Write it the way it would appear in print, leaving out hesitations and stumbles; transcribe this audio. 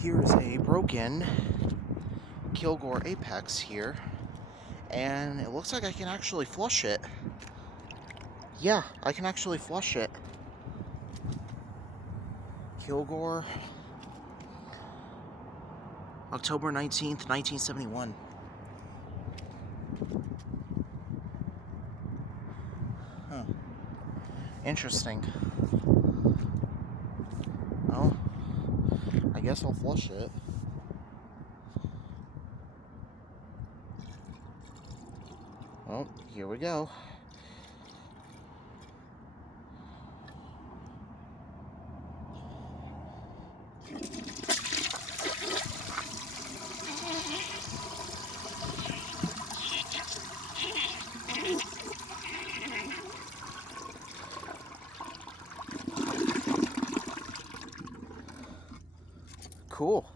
Here is a broken Kilgore Apex here, and it looks like I can actually flush it. Yeah, I can actually flush it. Kilgore, October 19th, 1971. Huh. Interesting. Well, I guess I'll flush it. Well, here we go. Cool.